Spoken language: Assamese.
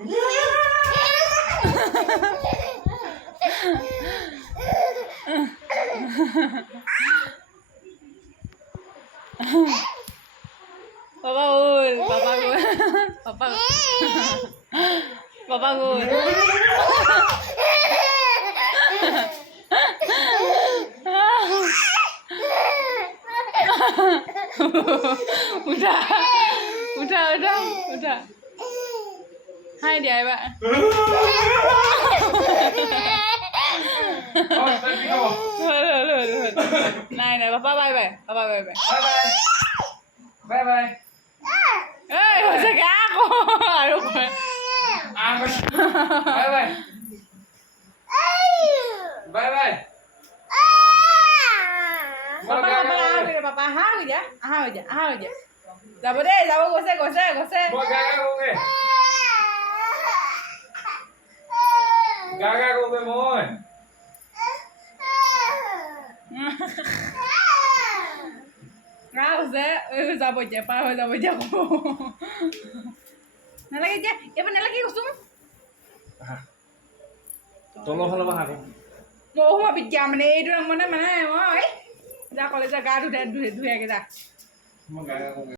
Papa ơi, papa ơi, papa, papa ơi. Udah, udah. Hai dia bạn. Này, papa bye bye, papa bye bye. Bye bye. Ê, hồi sẽ cá cô. Đúng rồi. Bye bye. Bye bye. Papa hao aja. যাব deh, যাব গৈছে. Moi gaga con kìa. Gaga con kìa moi. গৈছে, যাব এতিয়া পাৰ হৈ যাব এতিয়া নালাগে এতিয়া এবাৰ নালাগে কৈছো Tolong kalau bang aku. মই সোমা বিদ্যা মানে এইটো মানে মই যা কলেজৰ গা ধুই আগে যা Moi gaga con kìa.